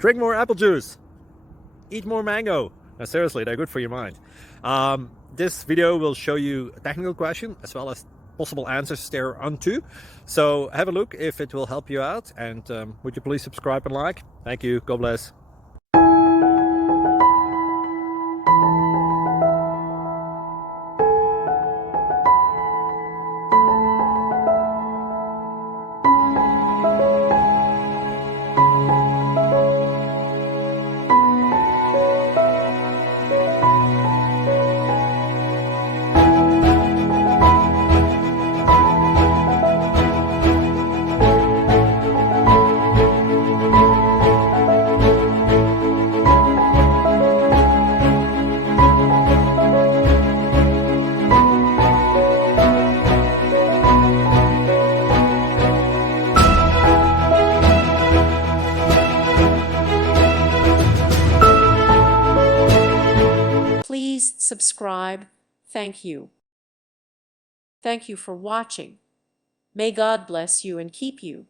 Drink more apple juice. Eat more mango. Now, seriously, they're good for your mind. This video will show you a technical question as well as possible answers thereunto. So have a look if it will help you out, and would you please subscribe and like? Thank you. God bless. Please subscribe. Thank you. Thank you for watching. May God bless you and keep you.